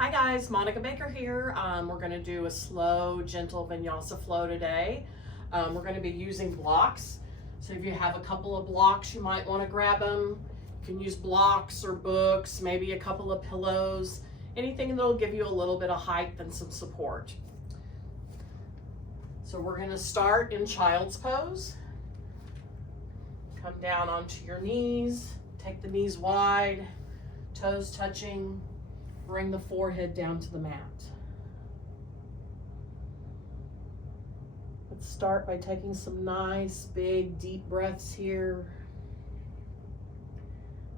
Hi guys, Monica Baker here. We're going to do a slow, gentle vinyasa flow today. We're going to be using blocks. So if you have a couple of blocks, you might want to grab them. You can use blocks or books, maybe a couple of pillows, anything that'll give you a little bit of height and some support. So we're going to start in child's pose. Come down onto your knees, take the knees wide, toes touching. Bring the forehead down to the mat. Let's start by taking some nice, big, deep breaths here.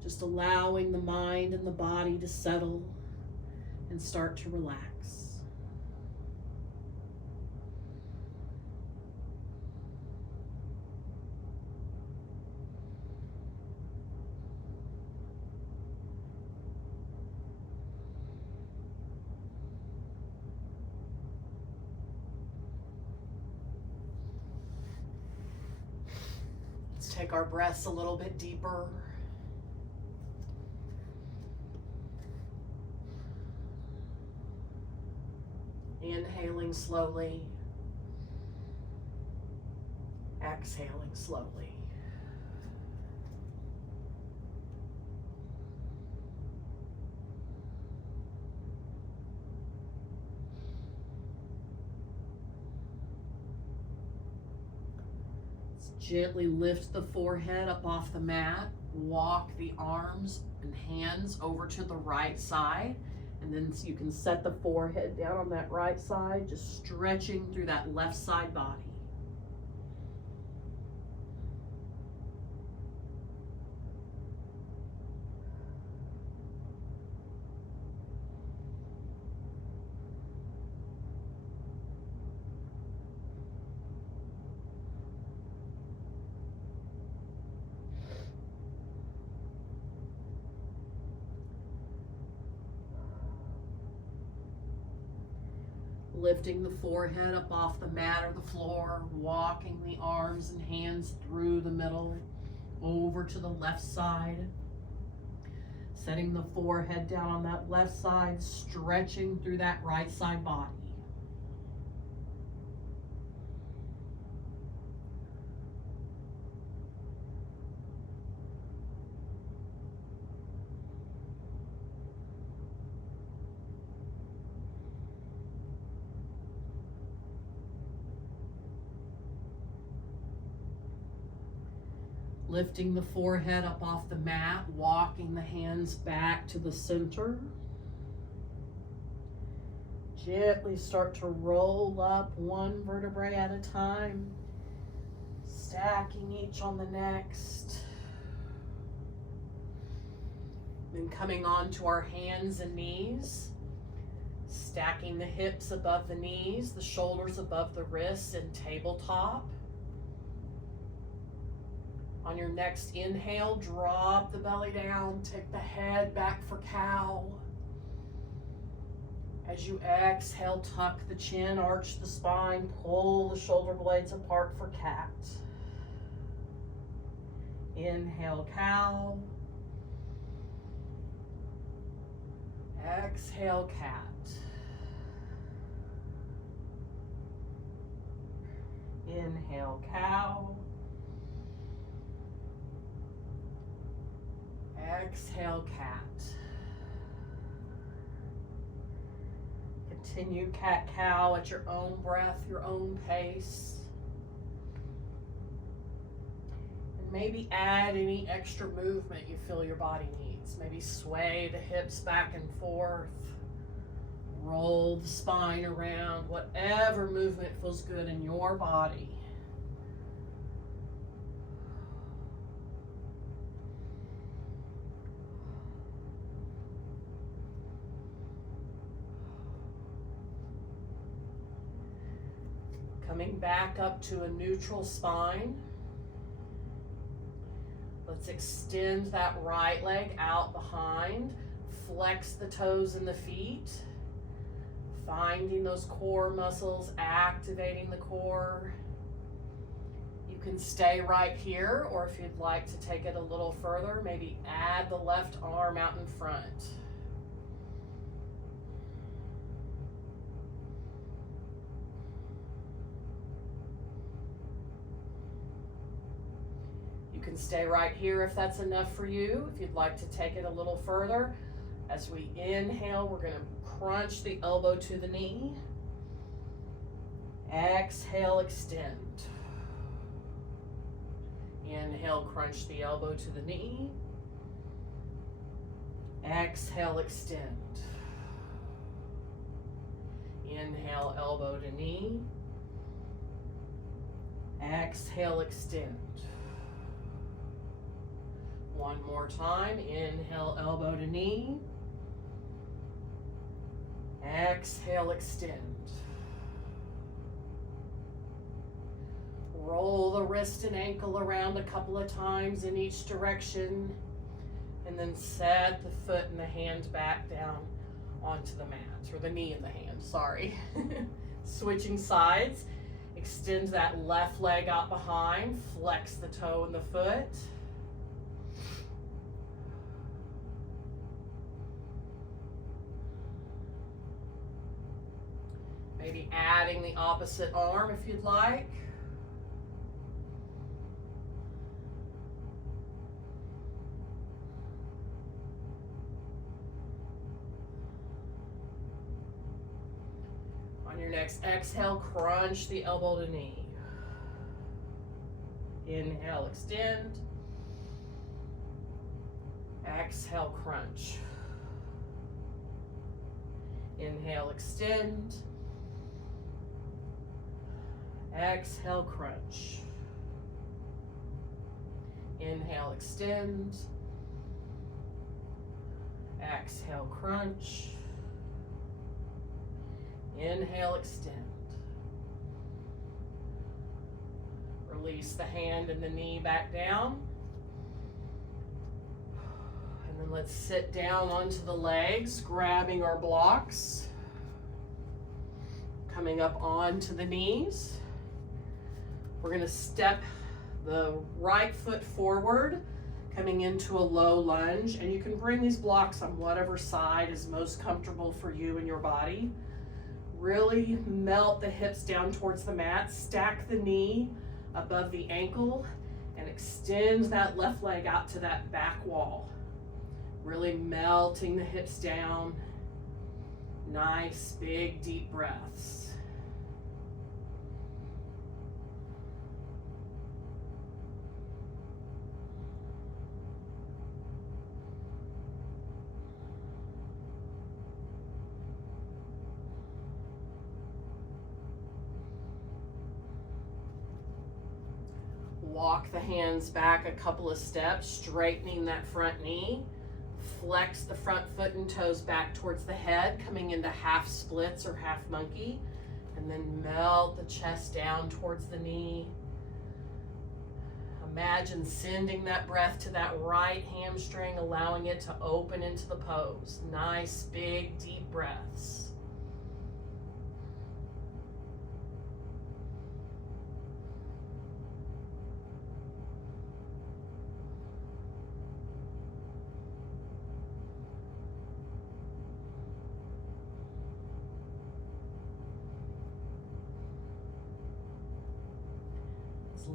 Just allowing the mind and the body to settle and start to relax. Take our breaths a little bit deeper. Inhaling slowly. Exhaling slowly. Gently lift the forehead up off the mat, walk the arms and hands over to the right side, and then you can set the forehead down on that right side, just stretching through that left side body. Lifting the forehead up off the mat or the floor, walking the arms and hands through the middle, over to the left side. Setting the forehead down on that left side, stretching through that right side body. Lifting the forehead up off the mat, walking the hands back to the center. Gently start to roll up one vertebrae at a time, stacking each on the next. Then coming on to our hands and knees, stacking the hips above the knees, the shoulders above the wrists in tabletop. On your next inhale, drop the belly down, take the head back for cow. As you exhale, tuck the chin, arch the spine, pull the shoulder blades apart for cat. Inhale, cow. Exhale, cat. Inhale, cow. Exhale, cat. Continue cat-cow at your own breath, your own pace. And maybe add any extra movement you feel your body needs. Maybe sway the hips back and forth. Roll the spine around. Whatever movement feels good in your body. Coming back up to a neutral spine. Let's extend that right leg out behind. Flex the toes and the feet. Finding those core muscles, activating the core. You can stay right here, or if you'd like to take it a little further, maybe add the left arm out in front. can stay right here if that's enough for you. If you'd like to take it a little further, as we inhale, we're going to crunch the elbow to the knee. Exhale, extend. Inhale, crunch the elbow to the knee. Exhale, extend. Inhale, elbow to knee. Exhale, extend. One more time. Inhale, elbow to knee. Exhale, extend. Roll the wrist and ankle around a couple of times in each direction, and then set the foot and the hand back down onto the mat, or the knee and the hand, sorry. Switching sides. Extend that left leg out behind, flex the toe and the foot. Maybe adding the opposite arm if you'd like. On your next exhale, crunch the elbow to knee. Inhale, extend. Exhale, crunch. Inhale, extend. Exhale, crunch. Inhale, extend. Exhale, crunch. Inhale, extend. Release the hand and the knee back down. And then let's sit down onto the legs, grabbing our blocks. Coming up onto the knees. We're going to step the right foot forward, coming into a low lunge. And you can bring these blocks on whatever side is most comfortable for you and your body. Really melt the hips down towards the mat, stack the knee above the ankle, and extend that left leg out to that back wall. Really melting the hips down. Nice, big, deep breaths. Walk the hands back a couple of steps, straightening that front knee. Flex the front foot and toes back towards the head, coming into half splits or half monkey. And then melt the chest down towards the knee. Imagine sending that breath to that right hamstring, allowing it to open into the pose. Nice, big, deep breaths.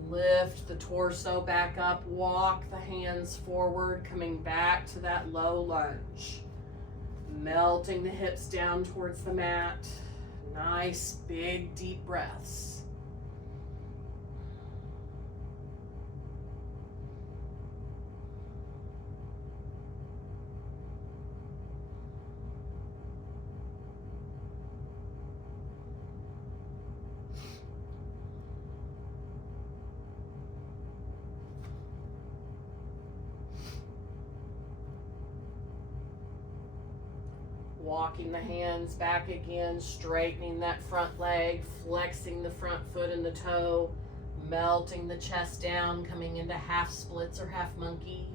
Lift the torso back up, walk the hands forward, coming back to that low lunge. Melting the hips down towards the mat. Nice, big, deep breaths. Walking the hands back again, straightening that front leg, flexing the front foot and the toe, melting the chest down, coming into half splits or half monkey.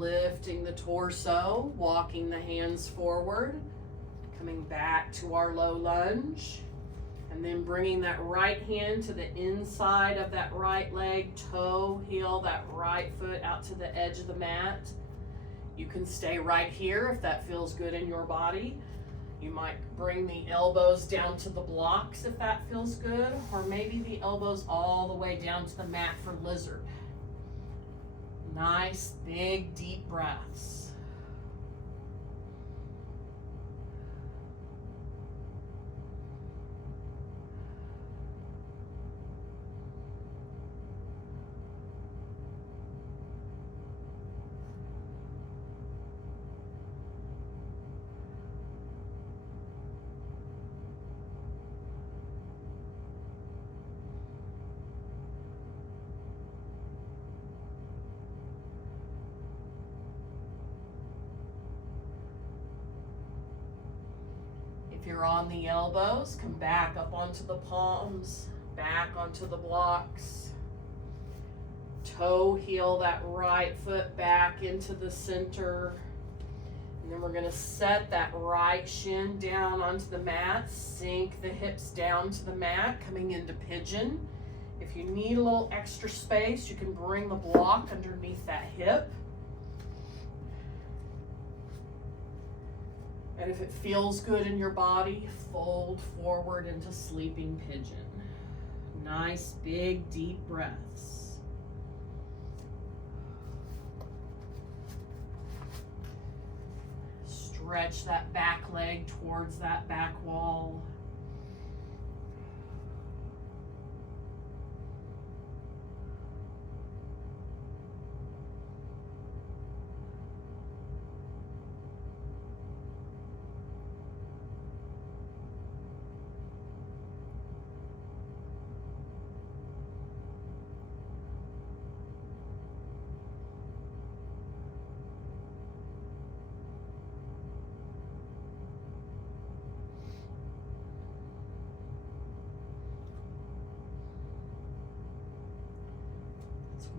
Lifting the torso, walking the hands forward, coming back to our low lunge, and then bringing that right hand to the inside of that right leg, toe, heel, that right foot out to the edge of the mat. You can stay right here if that feels good in your body. You might bring the elbows down to the blocks if that feels good, or maybe the elbows all the way down to the mat for lizard. Nice, big, deep breaths. If you're on the elbows, come back up onto the palms, back onto the blocks. Toe heel that right foot back into the center. And then we're going to set that right shin down onto the mat, sink the hips down to the mat, coming into pigeon. If you need a little extra space, you can bring the block underneath that hip. And if it feels good in your body, fold forward into sleeping pigeon. Nice, big, deep breaths. Stretch that back leg towards that back wall.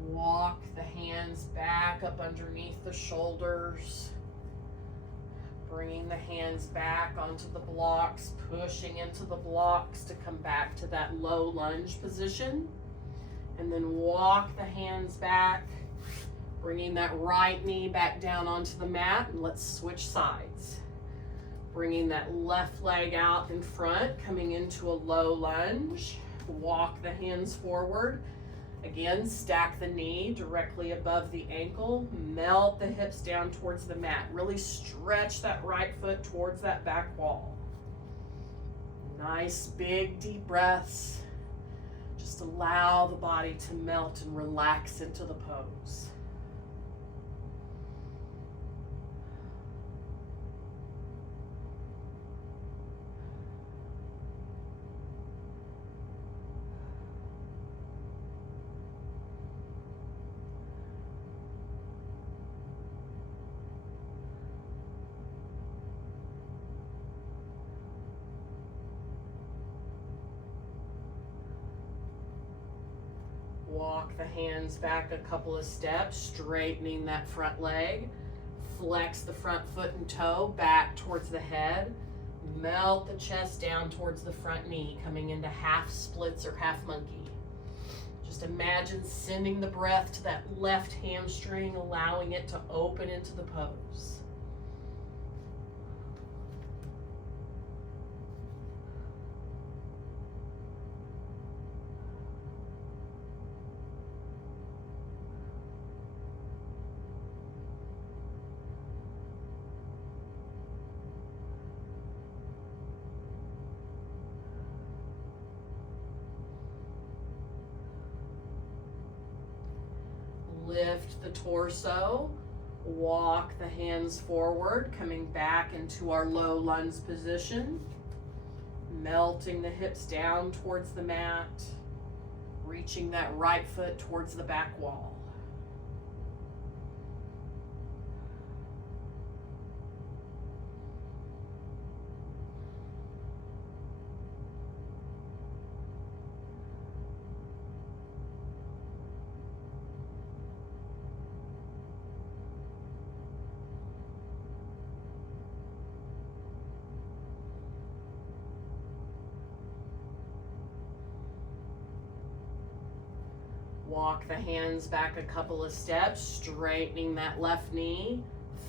Walk the hands back up underneath the shoulders, bringing the hands back onto the blocks, pushing into the blocks to come back to that low lunge position. And then walk the hands back, bringing that right knee back down onto the mat, and let's switch sides. Bringing that left leg out in front, coming into a low lunge. Walk the hands forward. Again, stack the knee directly above the ankle, melt the hips down towards the mat. Really stretch that right foot towards that back wall. Nice, big, deep breaths. Just allow the body to melt and relax into the pose. Walk the hands back a couple of steps, straightening that front leg. Flex the front foot and toe back towards the head. Melt the chest down towards the front knee, coming into half splits or half monkey. Just imagine sending the breath to that left hamstring, allowing it to open into the pose. Lift the torso, walk the hands forward, coming back into our low lunge position, melting the hips down towards the mat, reaching that right foot towards the back wall. Walk the hands back a couple of steps, straightening that left knee,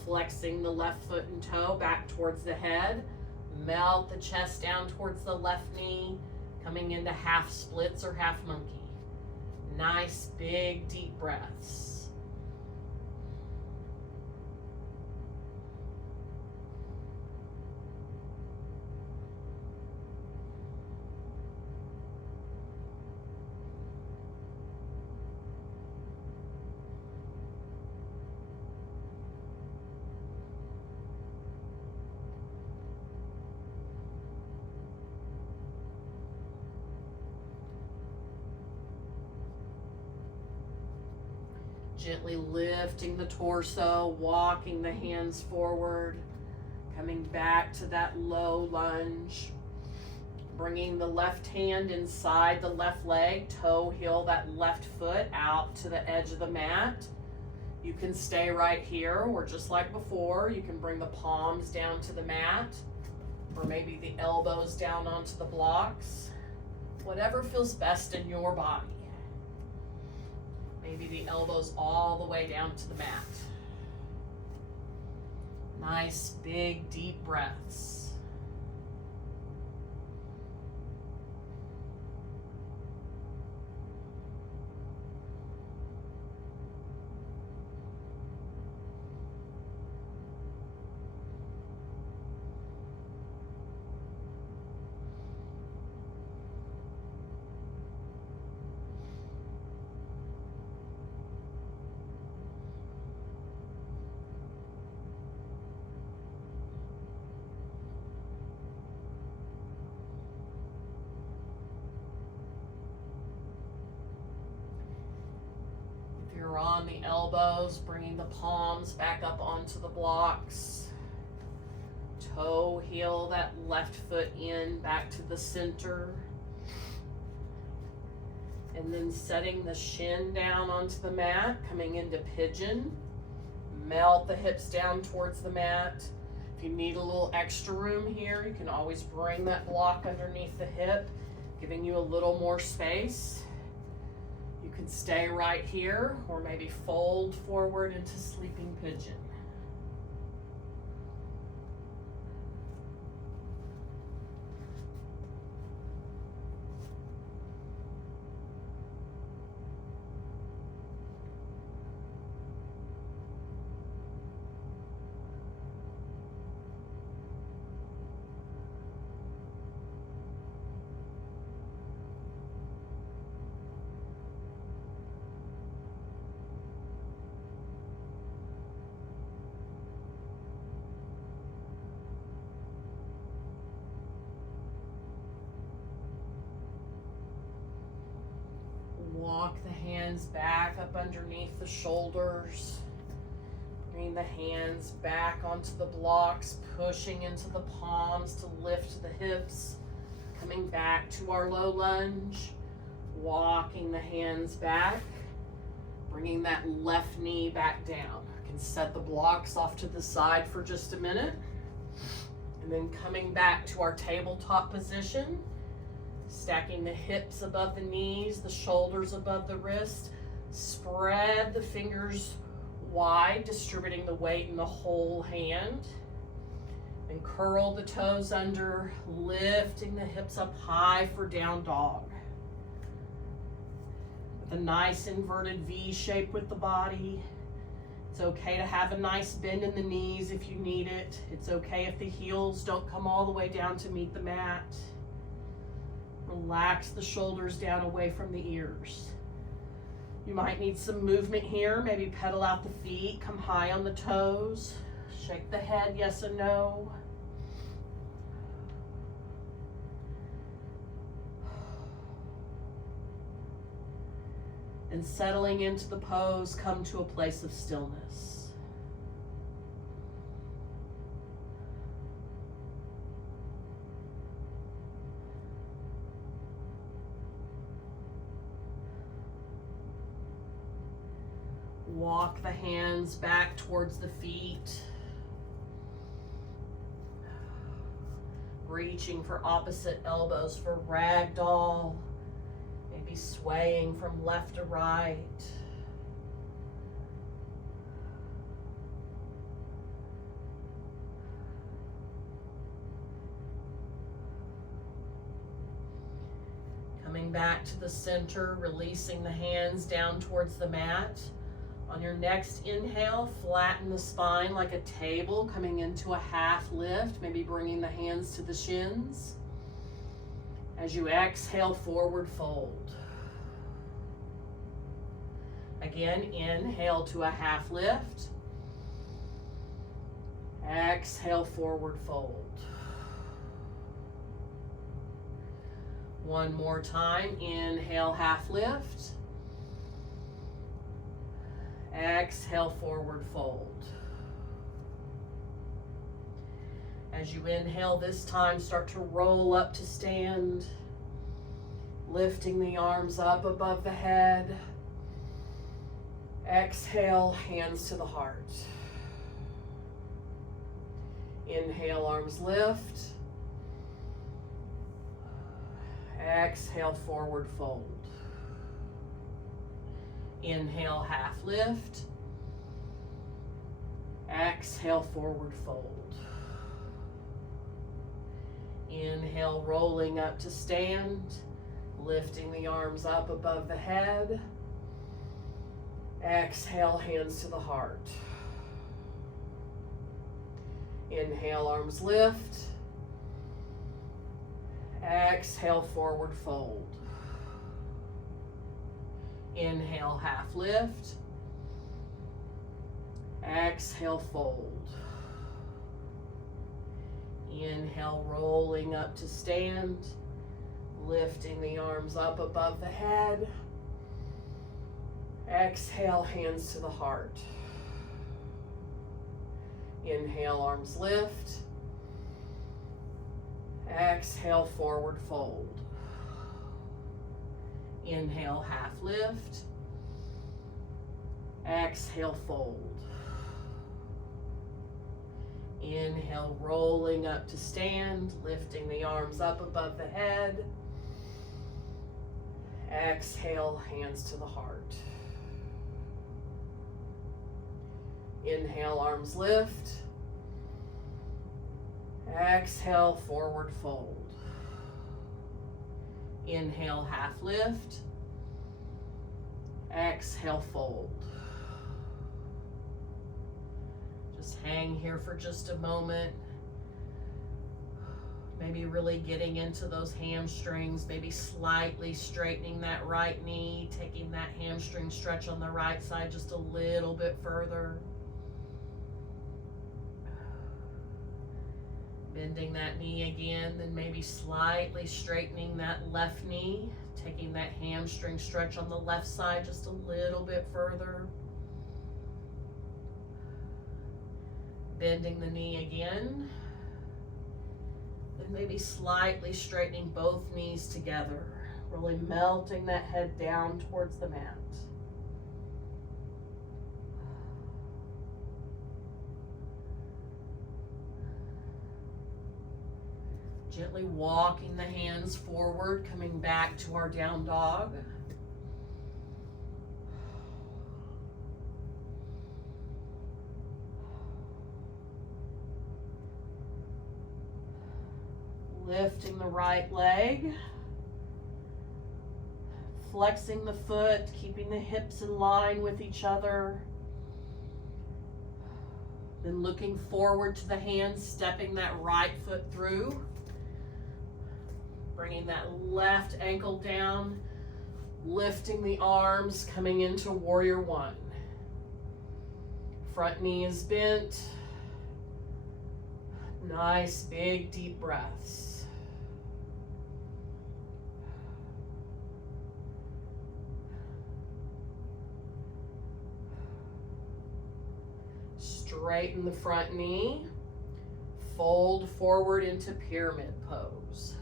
flexing the left foot and toe back towards the head. Melt the chest down towards the left knee, coming into half splits or half monkey. Nice big deep breaths. Gently lifting the torso, walking the hands forward, coming back to that low lunge. Bringing the left hand inside the left leg, toe heel that left foot out to the edge of the mat. You can stay right here, or just like before, you can bring the palms down to the mat, or maybe the elbows down onto the blocks. Whatever feels best in your body. Maybe the elbows all the way down to the mat. Nice, big, deep breaths. You're on the elbows, bringing the palms back up onto the blocks. Toe heel that left foot in back to the center. And then setting the shin down onto the mat, coming into pigeon. Melt the hips down towards the mat. If you need a little extra room here, you can always bring that block underneath the hip, giving you a little more space. You can stay right here, or maybe fold forward into sleeping pigeon. Walk the hands back up underneath the shoulders. Bring the hands back onto the blocks, pushing into the palms to lift the hips. Coming back to our low lunge. Walking the hands back. Bringing that left knee back down. You can set the blocks off to the side for just a minute. And then coming back to our tabletop position. Stacking the hips above the knees, the shoulders above the wrist. Spread the fingers wide, distributing the weight in the whole hand. And curl the toes under, lifting the hips up high for down dog. With a nice inverted V shape with the body. It's okay to have a nice bend in the knees if you need it. It's okay if the heels don't come all the way down to meet the mat. Relax the shoulders down away from the ears. You might need some movement here. Maybe pedal out the feet, come high on the toes. Shake the head, yes and no. And settling into the pose, come to a place of stillness. Walk the hands back towards the feet. Reaching for opposite elbows for ragdoll. Maybe Maybe swaying from left to right. Coming back to the center, releasing the hands down towards the mat. On your next inhale, flatten the spine like a table, coming into a half lift, maybe bringing the hands to the shins. As you exhale, forward fold. Again, inhale to a half lift. Exhale, forward fold. One more time, inhale, half lift. Exhale, forward fold. As you inhale this time, start to roll up to stand, lifting the arms up above the head. Exhale, hands to the heart. Inhale, arms lift. Exhale, forward fold. Inhale, half lift. Exhale, forward fold. Inhale, rolling up to stand, lifting the arms up above the head. Exhale, hands to the heart. Inhale, arms lift. Exhale, forward fold. Inhale, half lift. Exhale, fold. Inhale, rolling up to stand, lifting the arms up above the head. Exhale, hands to the heart. Inhale, arms lift. Exhale, forward fold. Inhale, half lift. Exhale, fold. Inhale, rolling up to stand, lifting the arms up above the head. Exhale, hands to the heart. Inhale, arms lift. Exhale, forward fold. Inhale, half lift. Exhale, fold. Just hang here for just a moment. Maybe really getting into those hamstrings, maybe slightly straightening that right knee, taking that hamstring stretch on the right side just a little bit further. Bending that knee again, then maybe slightly straightening that left knee, taking that hamstring stretch on the left side just a little bit further. Bending the knee again, then maybe slightly straightening both knees together, really melting that head down towards the mat. Gently walking the hands forward, coming back to our down dog. Lifting the right leg. Flexing the foot, keeping the hips in line with each other. Then looking forward to the hands, stepping that right foot through. Bringing that left ankle down, lifting the arms, coming into warrior one. Front knee is bent. Nice, big, deep breaths. Straighten the front knee. Fold forward into pyramid pose.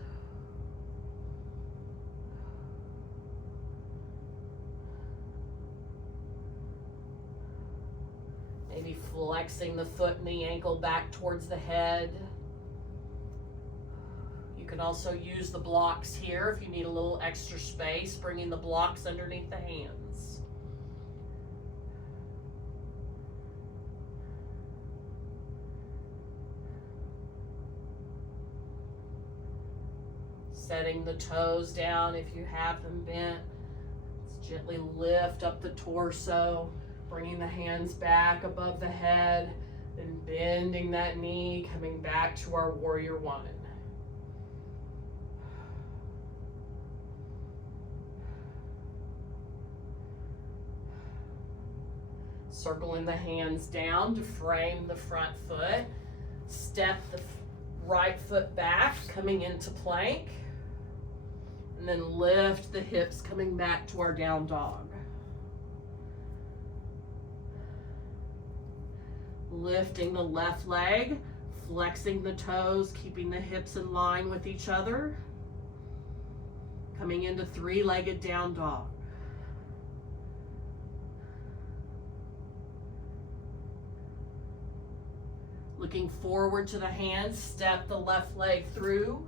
Maybe flexing the foot and the ankle back towards the head. You can can also use the blocks here if you need a little extra space, bringing the blocks underneath the hands. Setting the toes down if you have them bent. Let's gently lift up the torso, bringing the hands back above the head, then bending that knee, coming back to our warrior one. Circling the hands down to frame the front foot. Step the right foot back, coming into plank. And then lift the hips, coming back to our down dog. Lifting the left leg, flexing the toes, keeping the hips in line with each other. Coming into three-legged down dog. Looking forward to the hands, step the left leg through.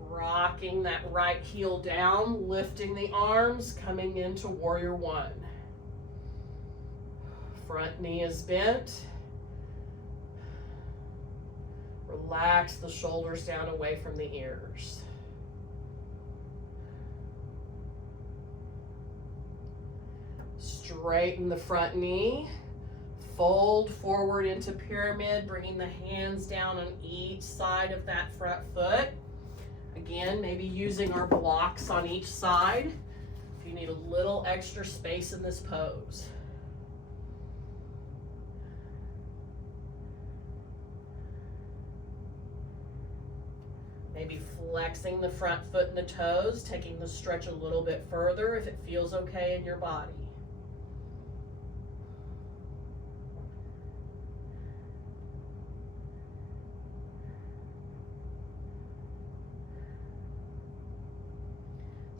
Rocking that right heel down, lifting the arms, coming into warrior one. Front knee is bent. Relax the shoulders down away from the ears. Straighten the front knee. Fold forward into pyramid, bringing the hands down on each side of that front foot. Again, maybe using our blocks on each side if you need a little extra space in this pose. Maybe flexing the front foot and the toes, taking the stretch a little bit further if it feels okay in your body.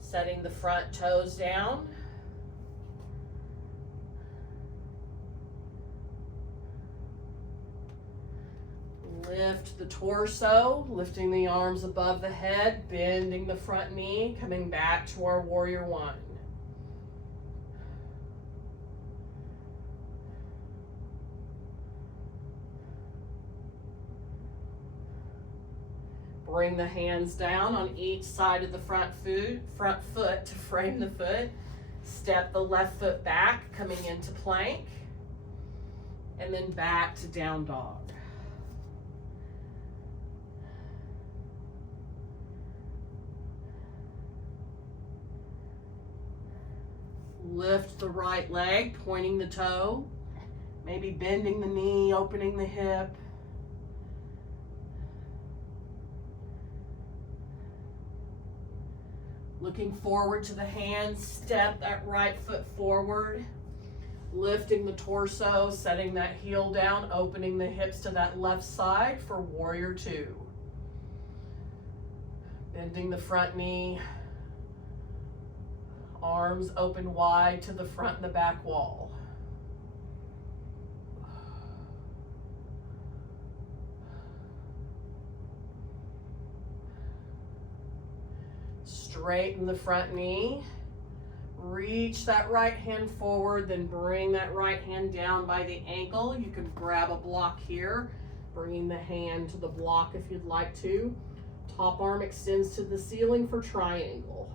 Setting the front toes down. Lift the torso, lifting the arms above the head, bending the front knee, coming back to our warrior one. Bring the hands down on each side of the front foot to frame the foot. Step the left foot back, coming into plank, and then back to down dog. Lift the right leg, pointing the toe, maybe bending the knee, opening the hip. Looking forward to the hands, step that right foot forward, lifting the torso, setting that heel down, opening the hips to that left side for warrior two. Bending the front knee, arms open wide to the front and the back wall. Straighten the front knee. Reach that right hand forward, then bring that right hand down by the ankle. You can grab a block here, bringing the hand to the block if you'd like to. Top arm extends to the ceiling for triangle.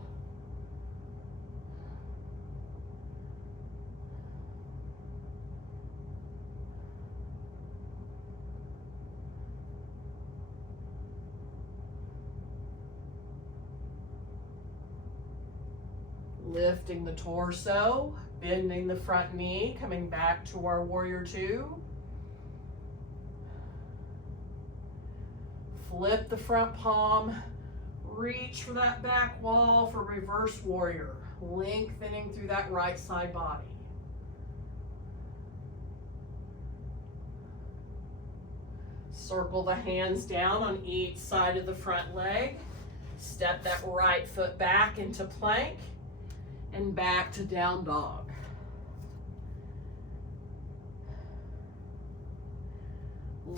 Lifting the torso, bending the front knee, coming back to our warrior two. Flip the front palm, reach for that back wall for reverse warrior, lengthening through that right side body. Circle the hands down on each side of the front leg. Step that right foot back into plank. And back to down dog.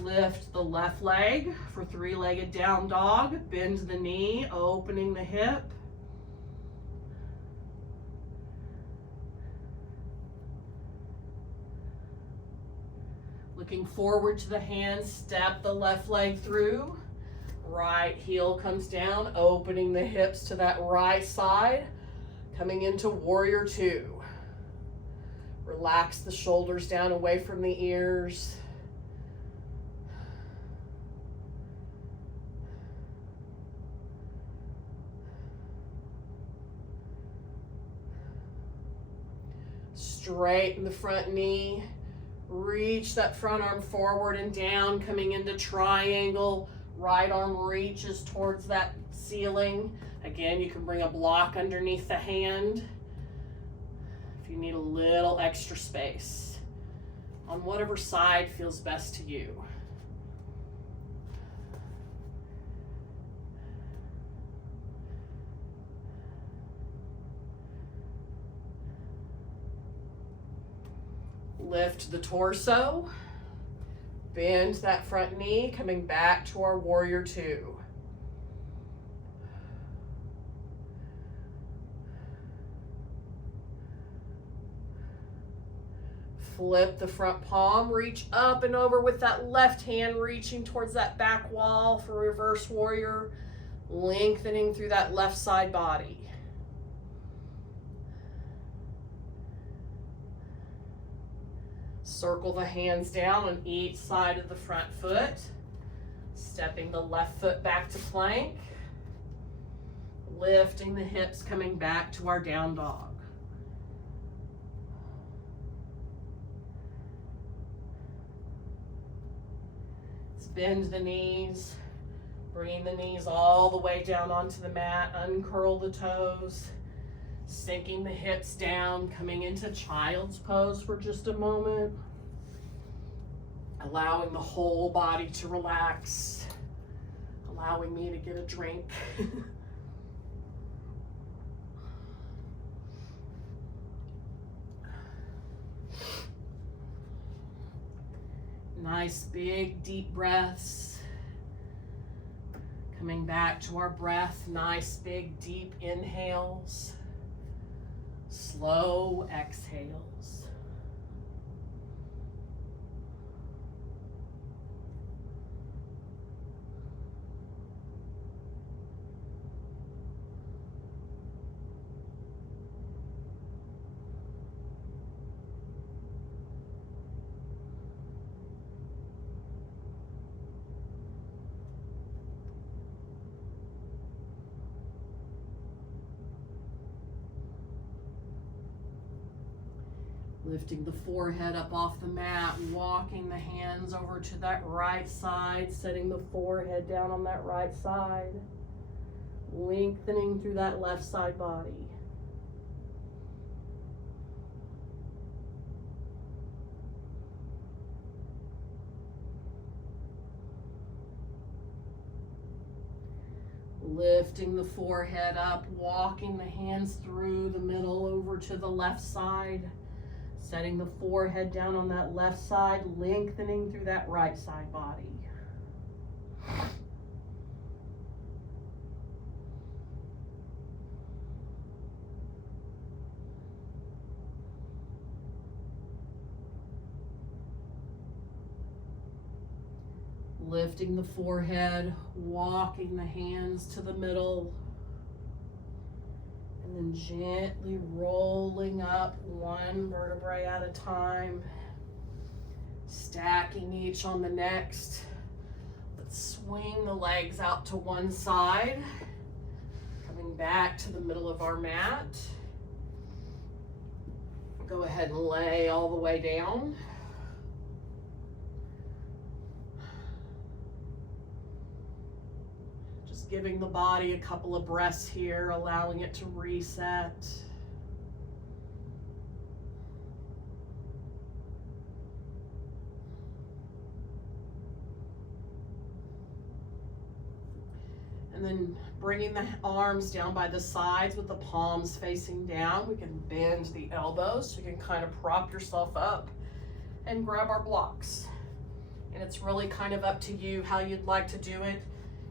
Lift the left leg for three-legged down dog. Bend the knee, opening the hip. Looking forward to the hands, step the left leg through. Right heel comes down, opening the hips to that right side. Coming into warrior two. Relax the shoulders down away from the ears. Straighten the front knee. Reach that front arm forward and down, coming into triangle. Right arm reaches towards that ceiling. Again, you can bring a block underneath the hand if you need a little extra space on whatever side feels best to you. Lift the torso, bend that front knee, coming back to our warrior two. Flip the front palm, reach up and over with that left hand reaching towards that back wall for reverse warrior, lengthening through that left side body. Circle the hands down on each side of the front foot, stepping the left foot back to plank, lifting the hips, coming back to our down dog. Let's bend the knees, bring the knees all the way down onto the mat, uncurl the toes, sinking the hips down, coming into child's pose for just a moment. Allowing the whole body to relax. Allowing me to get a drink. Nice big deep breaths. Coming back to our breath, nice big deep inhales. Slow exhales. Lifting the forehead up off the mat, walking the hands over to that right side, setting the forehead down on that right side, lengthening through that left side body. Lifting the forehead up, walking the hands through the middle over to the left side. Setting the forehead down on that left side, lengthening through that right side body. Lifting the forehead, walking the hands to the middle. And then gently rolling up one vertebrae at a time, stacking each on the next. Let's swing the legs out to one side, coming back to the middle of our mat. Go ahead and lay all the way down. Giving the body a couple of breaths here, allowing it to reset. And then bringing the arms down by the sides with the palms facing down. We can bend the elbows so you can kind of prop yourself up and grab our blocks. And it's really kind of up to you how you'd like to do it.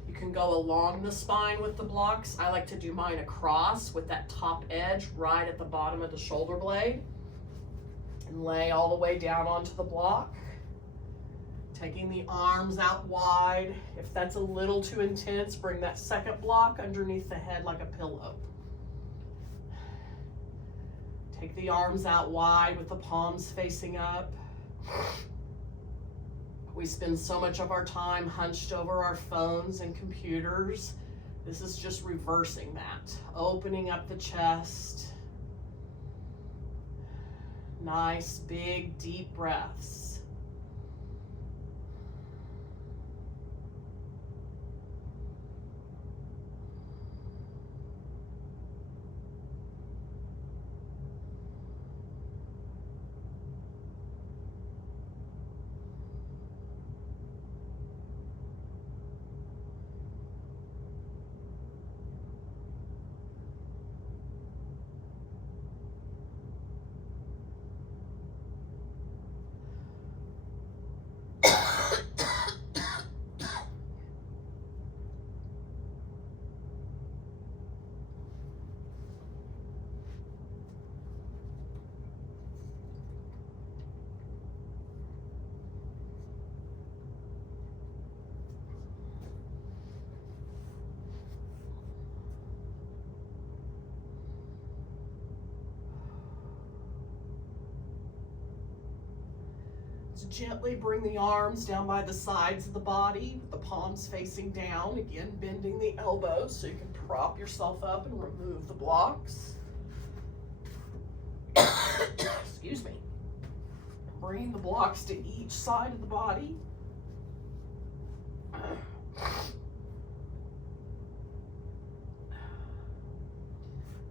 You can go along the spine with the blocks. I like to do mine across with that top edge right at the bottom of the shoulder blade. And lay all the way down onto the block. Taking the arms out wide. If that's a little too intense, bring that second block underneath the head like a pillow. Take the arms out wide with the palms facing up. We spend so much of our time hunched over our phones and computers. This is just reversing that. Opening up the chest. Nice, big, deep breaths. Gently bring the arms down by the sides of the body, with the palms facing down. Again, bending the elbows so you can prop yourself up and remove the blocks. Excuse me. Bring the blocks to each side of the body.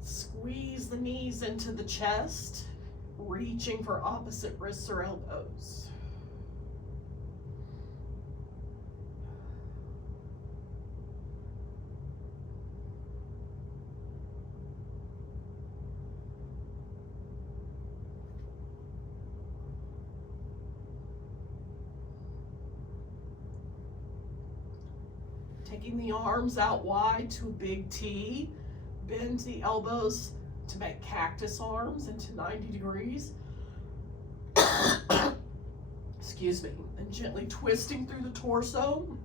Squeeze the knees into the chest, reaching for opposite wrists or elbows. Taking the arms out wide to a big T, bend the elbows to make cactus arms into 90 degrees. Excuse me. And gently twisting through the torso,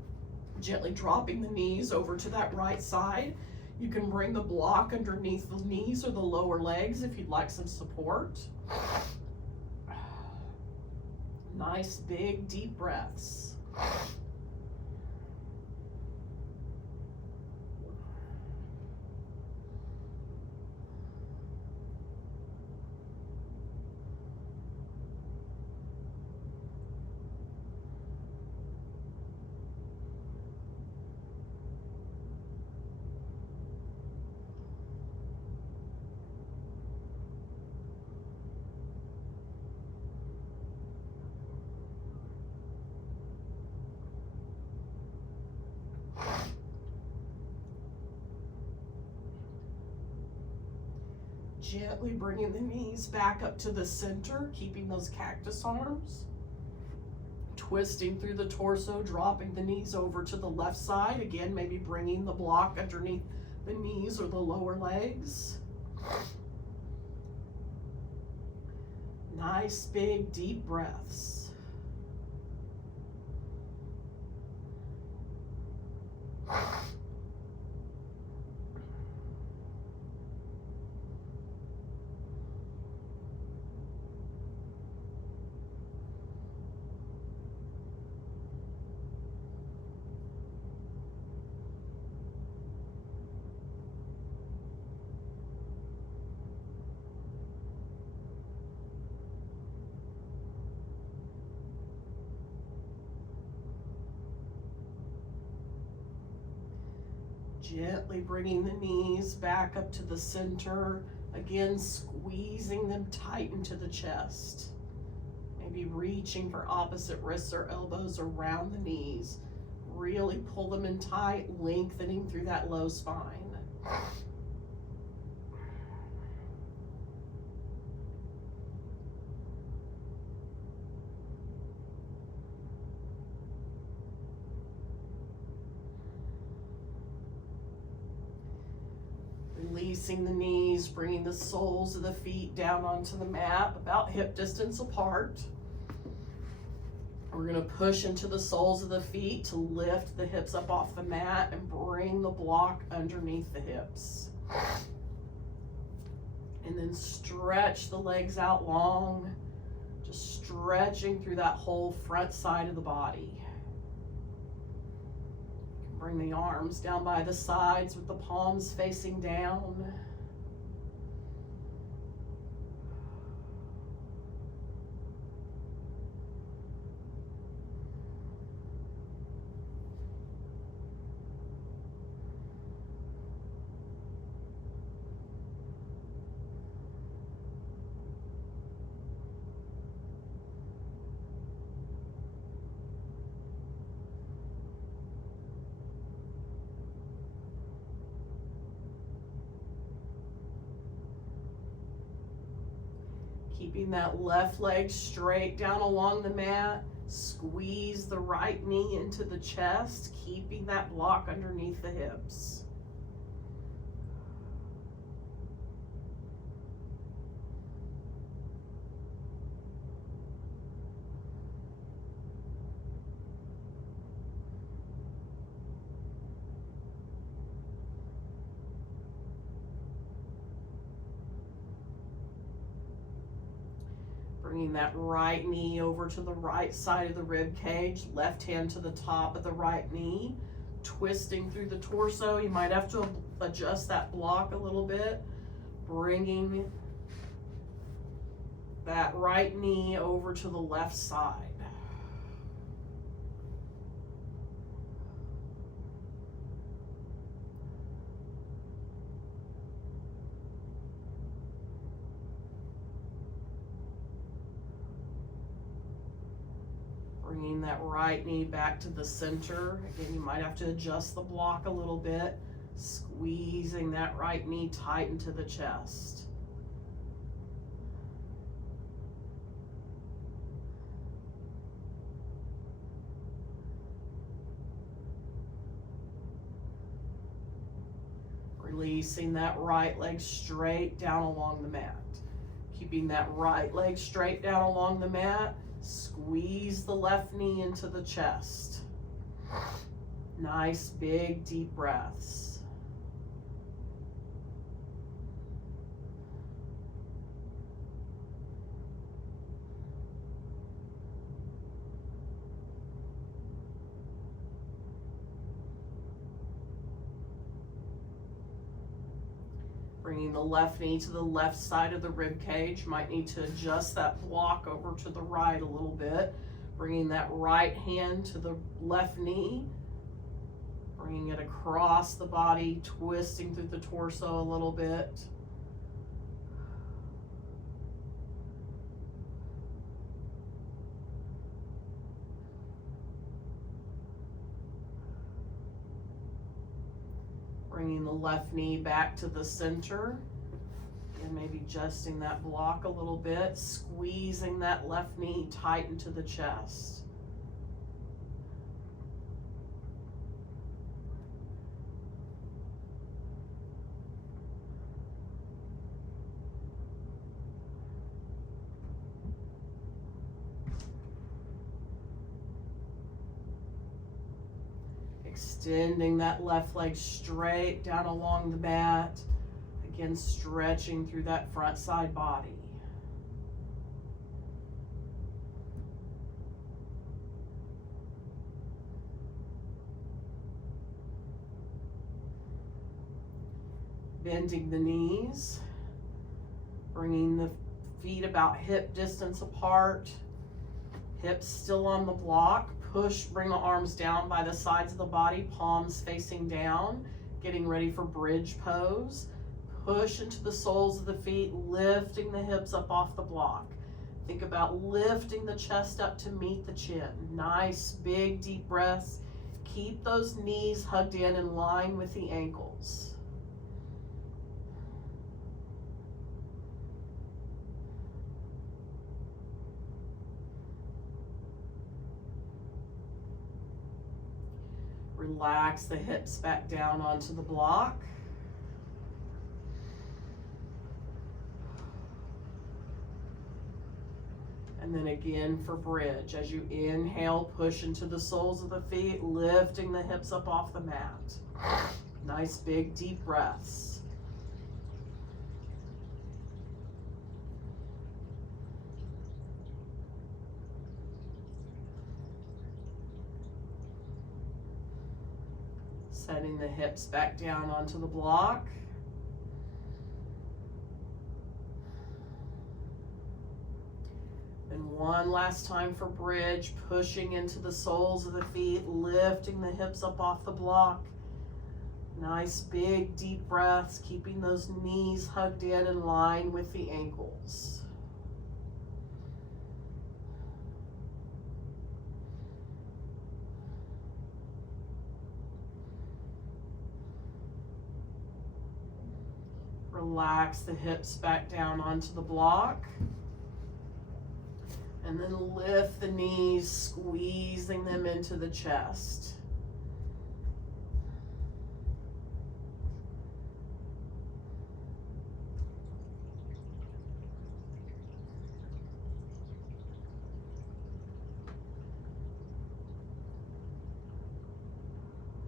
gently dropping the knees over to that right side. You can bring the block underneath the knees or the lower legs if you'd like some support. Nice, big, deep breaths. Gently bringing the knees back up to the center, keeping those cactus arms. Twisting through the torso, dropping the knees over to the left side. Again, maybe bringing the block underneath the knees or the lower legs. Nice, big, deep breaths. Gently bringing the knees back up to the center. Again, squeezing them tight into the chest. Maybe reaching for opposite wrists or elbows around the knees. Really pull them in tight, lengthening through that low spine. Releasing the knees, bringing the soles of the feet down onto the mat, about hip distance apart. We're going to push into the soles of the feet to lift the hips up off the mat and bring the block underneath the hips. And then stretch the legs out long, just stretching through that whole front side of the body. Bring the arms down by the sides with the palms facing down. Keeping that left leg straight down along the mat. Squeeze the right knee into the chest, keeping that block underneath the hips. Bringing that right knee over to the right side of the rib cage, left hand to the top of the right knee, twisting through the torso. You might have to adjust that block a little bit, bringing that right knee over to the left side. Bringing that right knee back to the center. Again, you might have to adjust the block a little bit. Squeezing that right knee tight into the chest. Releasing that right leg straight down along the mat. Keeping that right leg straight down along the mat. Squeeze the left knee into the chest. Nice, big, deep breaths. Bringing the left knee to the left side of the rib cage. Might need to adjust that block over to the right a little bit. Bringing that right hand to the left knee. Bringing it across the body, twisting through the torso a little bit. Bringing the left knee back to the center. And maybe adjusting that block a little bit. Squeezing that left knee tight into the chest. Extending that left leg straight down along the mat. Again, stretching through that front side body. Bending the knees. Bringing the feet about hip distance apart. Hips still on the block. Push, bring the arms down by the sides of the body, palms facing down, getting ready for bridge pose. Push into the soles of the feet, lifting the hips up off the block. Think about lifting the chest up to meet the chin. Nice, big, deep breaths. Keep those knees hugged in line with the ankles. Relax the hips back down onto the block. And then again for bridge. As you inhale, push into the soles of the feet, lifting the hips up off the mat. Nice big deep breaths. Setting the hips back down onto the block. And one last time for bridge, pushing into the soles of the feet, lifting the hips up off the block. Nice big deep breaths, keeping those knees hugged in line with the ankles. Relax the hips back down onto the block. And then lift the knees, squeezing them into the chest.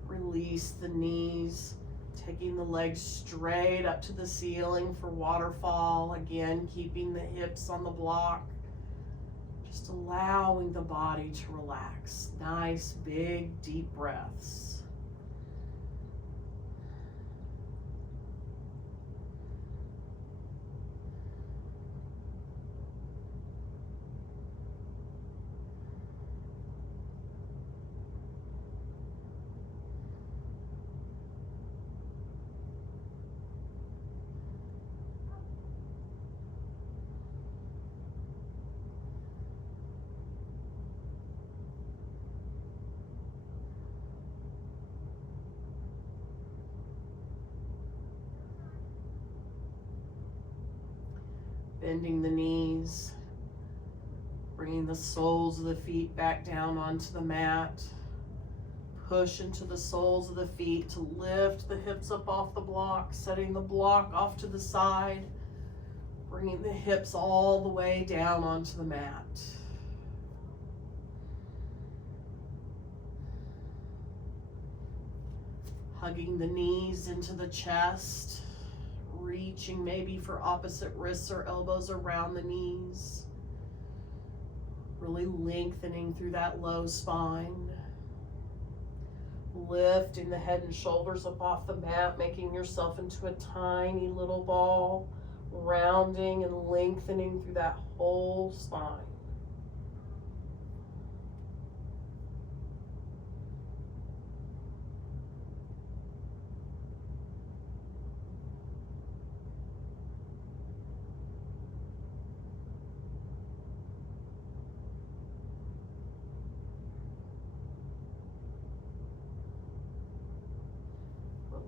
Release the knees, taking the legs straight up to the ceiling for waterfall. Again, keeping the hips on the block. Just allowing the body to relax. Nice, big, deep breaths. Bending the knees, bringing the soles of the feet back down onto the mat. Push into the soles of the feet to lift the hips up off the block, setting the block off to the side, bringing the hips all the way down onto the mat. Hugging the knees into the chest. Reaching maybe for opposite wrists or elbows around the knees. Really lengthening through that low spine. Lifting the head and shoulders up off the mat, making yourself into a tiny little ball. Rounding and lengthening through that whole spine.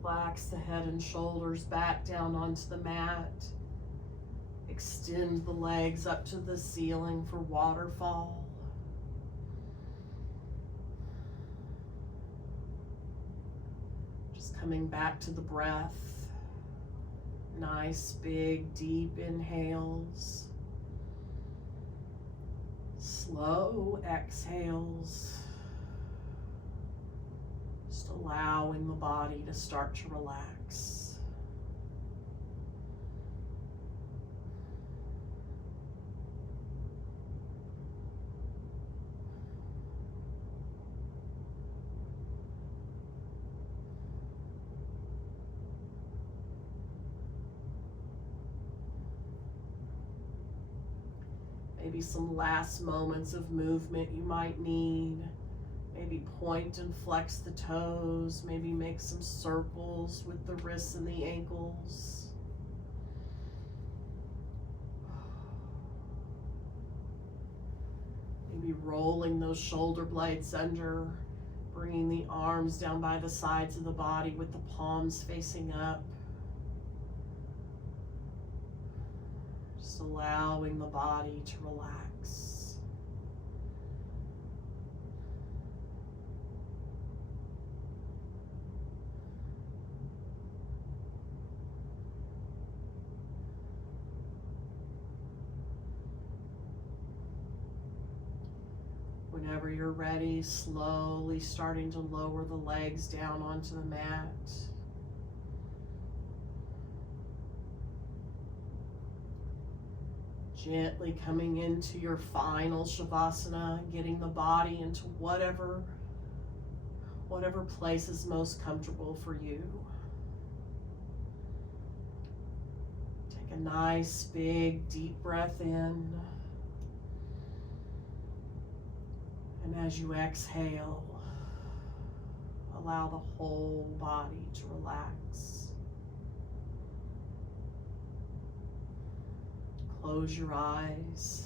Relax the head and shoulders back down onto the mat. Extend the legs up to the ceiling for waterfall. Just coming back to the breath. Nice, big, deep inhales. Slow exhales. Just allowing the body to start to relax. Maybe some last moments of movement you might need. Maybe point and flex the toes. Maybe make some circles with the wrists and the ankles. Maybe rolling those shoulder blades under, bringing the arms down by the sides of the body with the palms facing up. Just allowing the body to relax. Whenever you're ready, slowly starting to lower the legs down onto the mat. Gently coming into your final Shavasana, getting the body into whatever place is most comfortable for you. Take a nice, big, deep breath in. And as you exhale, allow the whole body to relax. Close your eyes.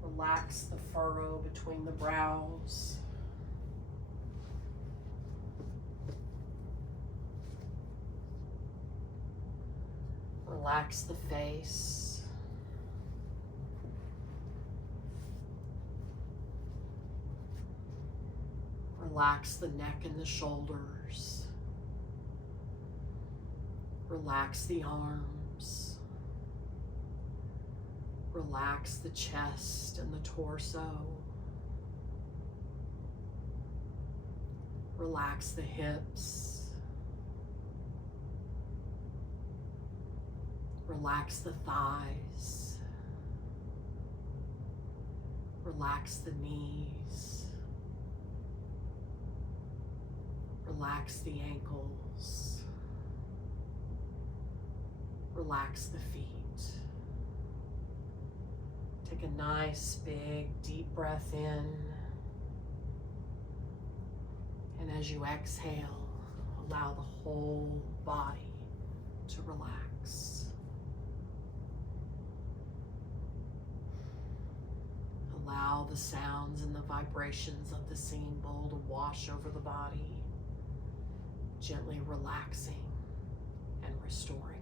Relax the furrow between the brows. Relax the face. Relax the neck and the shoulders. Relax the arms. Relax the chest and the torso. Relax the hips. Relax the thighs. Relax the knees. Relax the ankles. Relax the feet. Take a nice, big, deep breath in. And as you exhale, allow the whole body to relax. Allow the sounds and the vibrations of the singing bowl to wash over the body, gently relaxing and restoring it.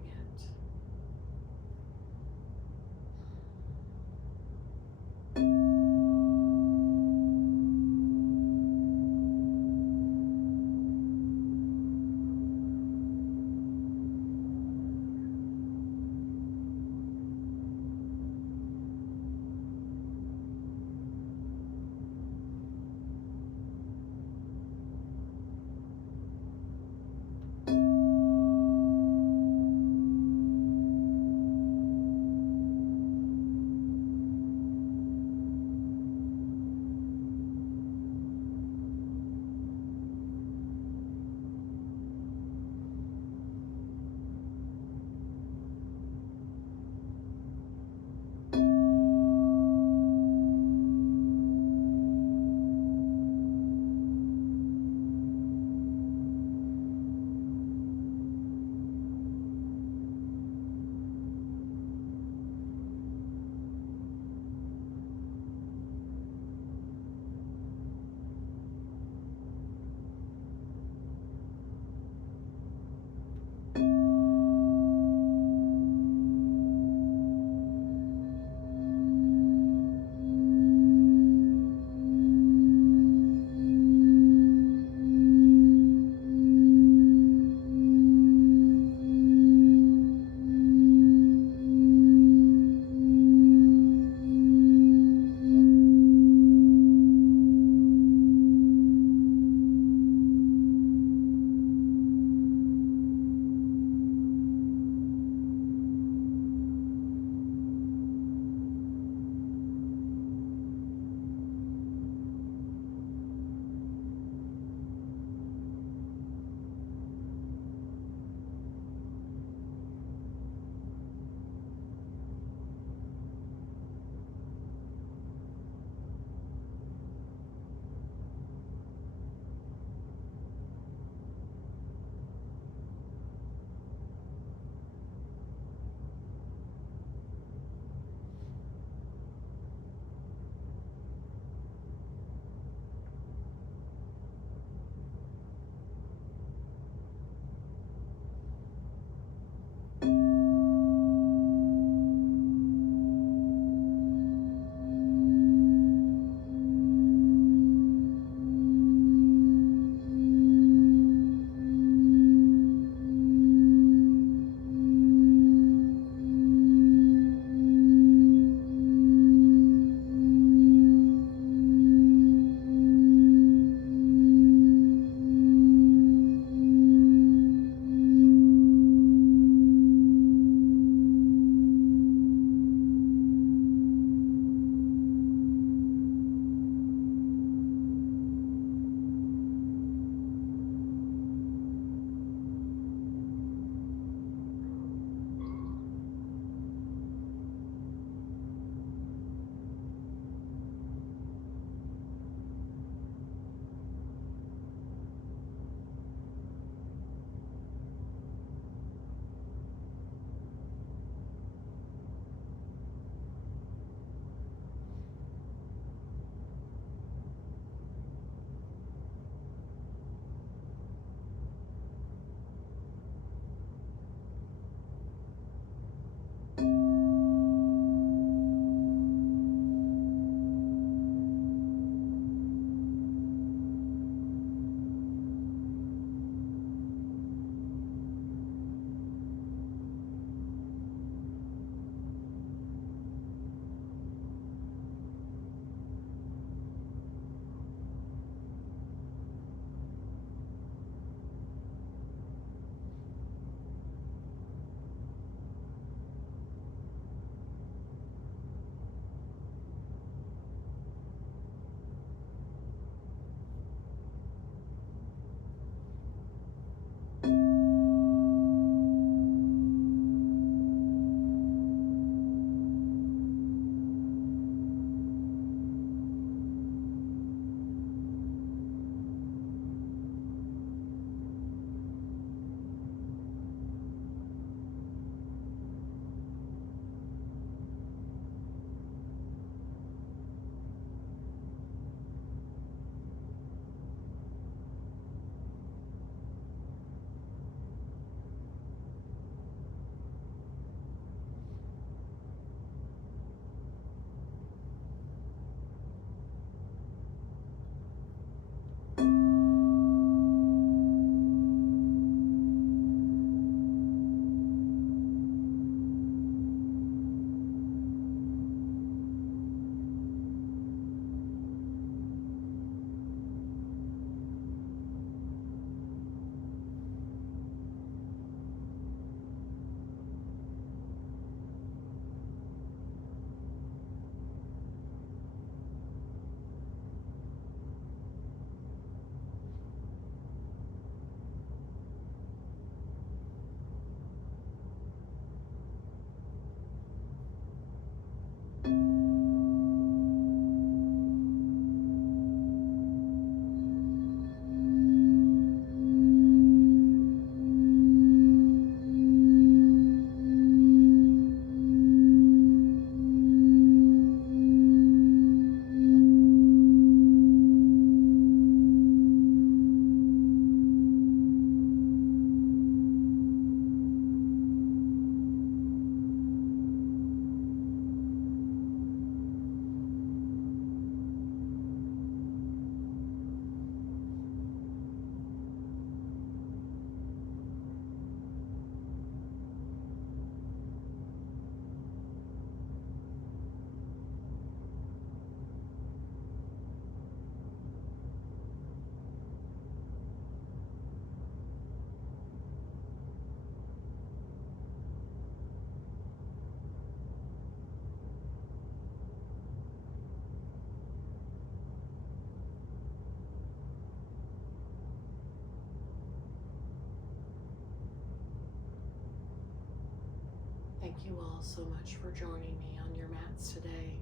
thank you all so much for joining me on your mats today.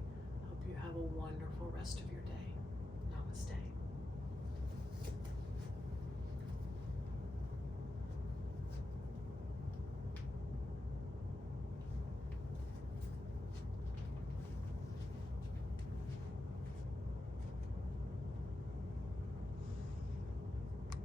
Hope you have a wonderful rest of your day. Namaste.